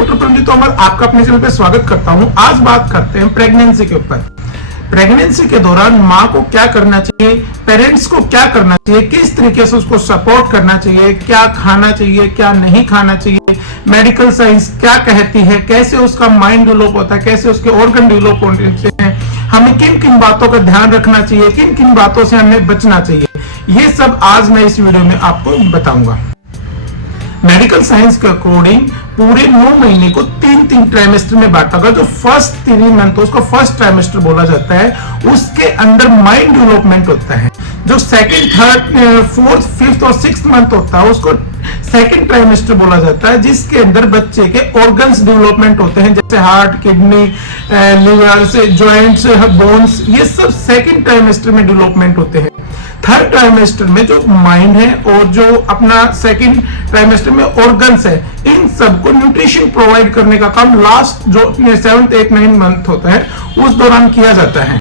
Doctor Paramjit Tomar आपका अपने channel पे स्वागत करता हूं। आज बात करते हैं प्रेगनेंसी के ऊपर। प्रेगनेंसी के दौरान माँ को क्या करना चाहिए, पेरेंट्स को क्या करना चाहिए, किस तरीके से उसको सपोर्ट करना चाहिए, क्या खाना चाहिए, क्या नहीं खाना चाहिए, मेडिकल साइंस क्या कहती है, कैसे उसका माइंड डेवलप होता है, कैसे उसके ऑर्गन डेवलप होते हैं, हमें किन किन बातों का ध्यान रखना चाहिए, किन किन बातों से हमें बचना चाहिए, ये सब आज मैं इस वीडियो में आपको बताऊंगा। मेडिकल साइंस के अकॉर्डिंग पूरे 9 महीने को तीन ट्राइमेस्टर में बांटा गया। जो फर्स्ट 3 मंथ उसको फर्स्ट ट्राइमेस्टर बोला जाता है, उसके अंदर माइंड डेवलपमेंट होता है। जो सेकंड, थर्ड, फोर्थ, फिफ्थ और 6th मंथ होता है उसको सेकंड ट्राइमेस्टर बोला जाता है, जिसके अंदर बच्चे के ऑर्गन्स डेवलपमेंट होते हैं, जैसे हार्ट, किडनी, लिवर से जॉइंट्स, बोन्स, ये सब सेकंड ट्राइमेस्टर में डेवलपमेंट होते हैं। थर्ड ट्राइमेस्टर में जो माइंड है और जो अपना सेकंड ट्राइमेस्टर में ऑर्गन्स है, इन सबको न्यूट्रिशन प्रोवाइड करने का काम लास्ट जो 7th, 8th, 9th मंथ होता है उस दौरान किया जाता है।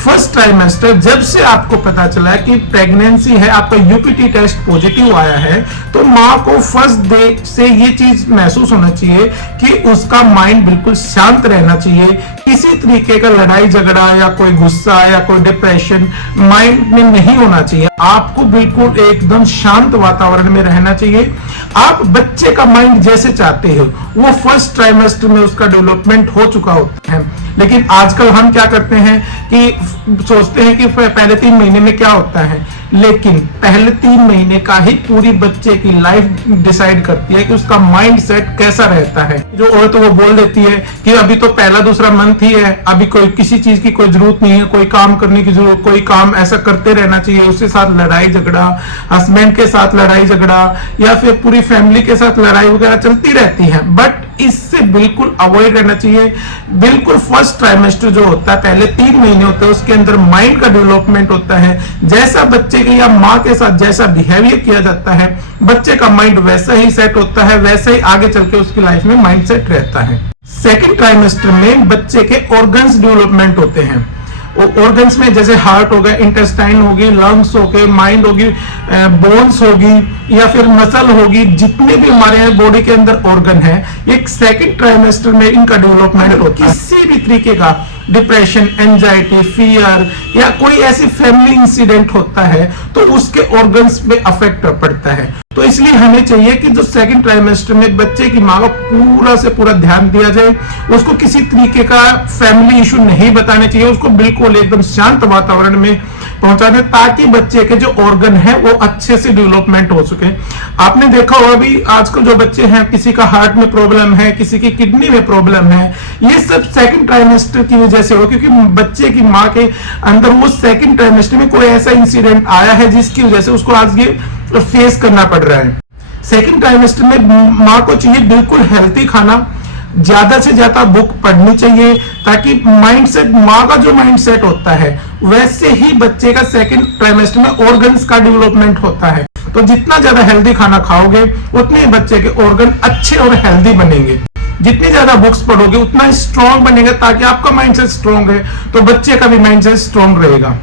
फर्स्ट ट्राइमेस्टर जब से आपको पता चला कि प्रेगनेंसी है, आपका यूपीटी टेस्ट पॉजिटिव आया है, तो माँ को फर्स्ट डे से ये चीज महसूस होना चाहिए कि उसका माइंड बिल्कुल शांत रहना चाहिए। किसी तरीके का लड़ाई झगड़ा या कोई गुस्सा या कोई डिप्रेशन माइंड में नहीं होना चाहिए। आपको बिल्कुल एकदम शांत वातावरण में रहना चाहिए। आप बच्चे का माइंड जैसे चाहते हो वो फर्स्ट ट्राइमेस्टर में उसका डेवलपमेंट हो चुका होता है। लेकिन आजकल हम क्या करते हैं कि सोचते हैं कि पहले 3 महीने में क्या होता है, लेकिन पहले 3 महीने का ही पूरी बच्चे की लाइफ डिसाइड करती है कि उसका माइंड सेट कैसा रहता है। जो औरत वो बोल देती है कि अभी तो पहला दूसरा मंथ ही है, अभी कोई किसी चीज की कोई जरूरत नहीं है, कोई काम करने की जरूरत, कोई काम ऐसा करते रहना चाहिए, उसके साथ लड़ाई झगड़ा, हस्बैंड के साथ लड़ाई झगड़ा या फिर पूरी फैमिली के साथ लड़ाई वगैरह चलती रहती है। बट इससे बिल्कुल अवॉइड रहना चाहिए। बिल्कुल फर्स्ट ट्राइमेस्टर जो होता है, पहले 3 महीने होते हैं, उसके अंदर माइंड का डेवलपमेंट होता है। जैसा बच्चे के या माँ के साथ जैसा बिहेवियर किया जाता है, बच्चे का माइंड वैसा ही सेट होता है, वैसे ही आगे चल के उसकी लाइफ में माइंड सेट रहता है। सेकेंड ट्राइमेस्टर में बच्चे के ऑर्गन्स डेवलपमेंट होते हैं। ऑर्गन्स में जैसे हार्ट हो गया, इंटेस्टाइन होगी, लंग्स हो गए, माइंड होगी, बोन्स होगी या फिर मसल होगी, जितने भी हमारे बॉडी के अंदर ऑर्गन है, एक सेकंड ट्राइमेस्टर में इनका डेवलपमेंट होता है। किसी भी तरीके का डिप्रेशन, एंजाइटी, फियर या कोई ऐसी फैमिली इंसिडेंट होता है तो उसके ऑर्गन्स में अफेक्ट पड़ता है। तो इसलिए हमें चाहिए कि जो सेकंड ट्राइमेस्टर में बच्चे की माँ का पूरा से पूरा ध्यान दिया जाए। उसको किसी तरीके का फैमिली इशू नहीं बताने चाहिए, उसको बिल्कुल एकदम शांत वातावरण में पहुंचा दें ताकि बच्चे के जो ऑर्गन है वो अच्छे से डेवलपमेंट हो सके। आपने देखा होगा भी आजकल जो बच्चे हैं, किसी का हार्ट में प्रॉब्लम है, किसी की किडनी में प्रॉब्लम है, ये सब सेकंड ट्राइमेस्टर की वजह से हो, क्योंकि बच्चे की माँ के अंदर वो सेकंड ट्राइमेस्टर में कोई ऐसा इंसिडेंट आया है जिसकी वजह से उसको आज ये फेस करना पड़ रहा है। सेकंड ट्राइमेस्टर में माँ को चाहिए बिल्कुल हेल्थी खाना, ज्यादा से ज्यादा बुक पढ़नी चाहिए ताकि माइंड सेट, माँ का जो माइंड सेट होता है वैसे ही बच्चे का सेकंड ट्राइमेस्टर में ऑर्गन्स का डेवलपमेंट होता है। तो जितना ज्यादा हेल्दी खाना खाओगे उतने बच्चे के ऑर्गन अच्छे और हेल्दी बनेंगे। जितनी ज्यादा बुक्स पढ़ोगे उतना स्ट्रॉन्ग बनेगा, ताकि आपका माइंड सेट स्ट्रॉन्ग है तो बच्चे का भी माइंड सेट स्ट्रॉन्ग रहेगा।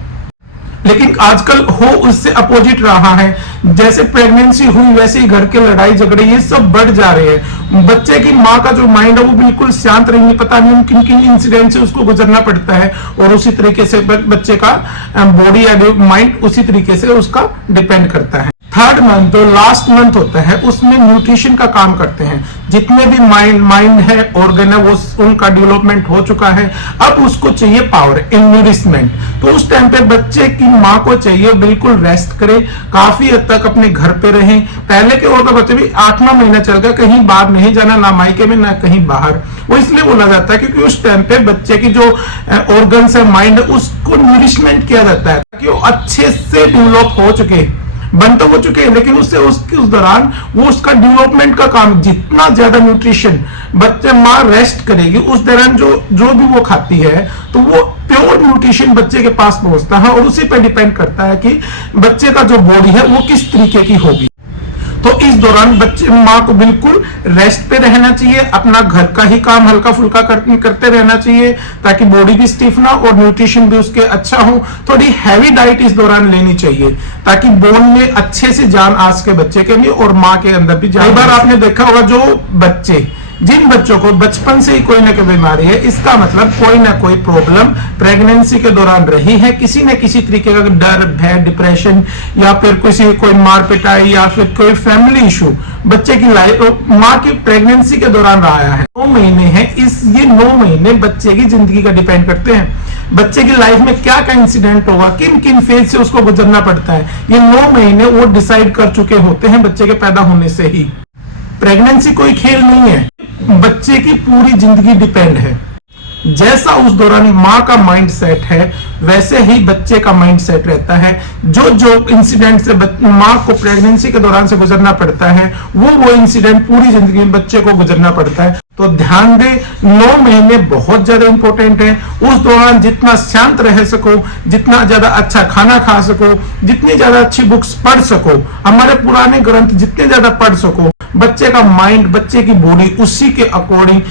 लेकिन आजकल हो उससे अपोजिट रहा है। जैसे प्रेगनेंसी हुई वैसे ही घर के लड़ाई झगड़े ये सब बढ़ जा रहे हैं। बच्चे की माँ का जो माइंड है वो बिल्कुल शांत रहेंगे, पता नहीं किन किन इंसिडेंट से उसको गुजरना पड़ता है, और उसी तरीके से बच्चे का बॉडी या माइंड उसी तरीके से उसका डिपेंड करता है। थर्ड मंथ जो लास्ट मंथ होता है उसमें न्यूट्रिशन का काम करते हैं। जितने भी माइंड है, ऑर्गन है, वो उनका डेवलपमेंट हो चुका है। अब उसको चाहिए पावर, नरिशमेंट। तो उस टाइम पे बच्चे की माँ को चाहिए बिल्कुल रेस्ट करे, काफी हद तक अपने घर पे रहें। पहले के और बच्चे भी 8वां महीना चल गया, कहीं बाहर नहीं जाना, ना मायके में ना कहीं बाहर। वो इसलिए बोला जाता है क्योंकि उस टाइम पे बच्चे की जो ऑर्गन्स है, माइंड है, उसको नरिशमेंट किया जाता है कि वो अच्छे से डेवलप हो चुके, बन तो हो चुके हैं, लेकिन उससे उस दौरान वो उसका डेवलपमेंट का काम, जितना ज्यादा न्यूट्रिशन बच्चे माँ रेस्ट करेगी उस दौरान जो भी वो खाती है तो वो प्योर न्यूट्रिशन बच्चे के पास पहुंचता है, और उसी पे डिपेंड करता है कि बच्चे का जो बॉडी है वो किस तरीके की होगी। तो इस दौरान बच्चे माँ को बिल्कुल रेस्ट पे रहना चाहिए, अपना घर का ही काम हल्का फुल्का करते रहना चाहिए ताकि बॉडी भी स्टिफ ना और न्यूट्रिशन भी उसके अच्छा हो। थोड़ी हैवी डाइट इस दौरान लेनी चाहिए ताकि बोन में अच्छे से जान आ सके बच्चे के लिए और माँ के अंदर भी जान। कई बार आपने देखा होगा जो बच्चे जिन बच्चों को बचपन से ही कोई ना कोई बीमारी है, इसका मतलब कोई ना कोई प्रॉब्लम प्रेगनेंसी के दौरान रही है, किसी न किसी तरीके का डर, भय, डिप्रेशन या फिर कोई मार पिटाई या फिर कोई फैमिली इशू बच्चे की लाइफ, माँ की प्रेगनेंसी के दौरान रहा है। 9 महीने हैं, ये 9 महीने बच्चे की जिंदगी का डिपेंड करते हैं। बच्चे की लाइफ में क्या क्या इंसिडेंट होगा, किन किन फेज से उसको गुजरना पड़ता है, ये 9 महीने वो डिसाइड कर चुके होते हैं बच्चे के पैदा होने से ही। प्रेगनेंसी कोई खेल नहीं है, बच्चे की पूरी जिंदगी डिपेंड है। जैसा उस दौरान माँ का माइंड सेट है वैसे ही बच्चे का माइंड सेट रहता है। जो जो इंसिडेंट से माँ को प्रेगनेंसी के दौरान से गुजरना पड़ता है, वो इंसिडेंट पूरी जिंदगी में बच्चे को गुजरना पड़ता है। तो ध्यान दें, 9 महीने बहुत ज्यादा इंपॉर्टेंट है। उस दौरान जितना शांत रह सको, जितना ज्यादा अच्छा खाना खा सको, जितनी ज्यादा अच्छी बुक्स पढ़ सको, हमारे पुराने ग्रंथ जितने ज्यादा पढ़ सको, बच्चे का माइंड, बच्चे की बॉडी उसी के अकॉर्डिंग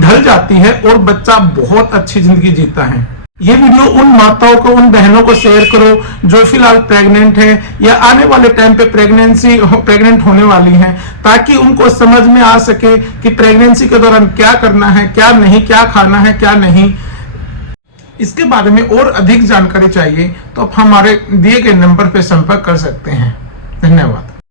ढल जाती है और बच्चा बहुत अच्छी जिंदगी जीता है। ये वीडियो उन माताओं को, उन बहनों को शेयर करो जो फिलहाल प्रेग्नेंट है या आने वाले टाइम पे प्रेग्नेंट होने वाली हैं, ताकि उनको समझ में आ सके कि प्रेगनेंसी के दौरान क्या करना है, क्या नहीं, क्या खाना है, क्या नहीं। इसके बारे में और अधिक जानकारी चाहिए तो आप हमारे दिए गए नंबर पर संपर्क कर सकते हैं। धन्यवाद।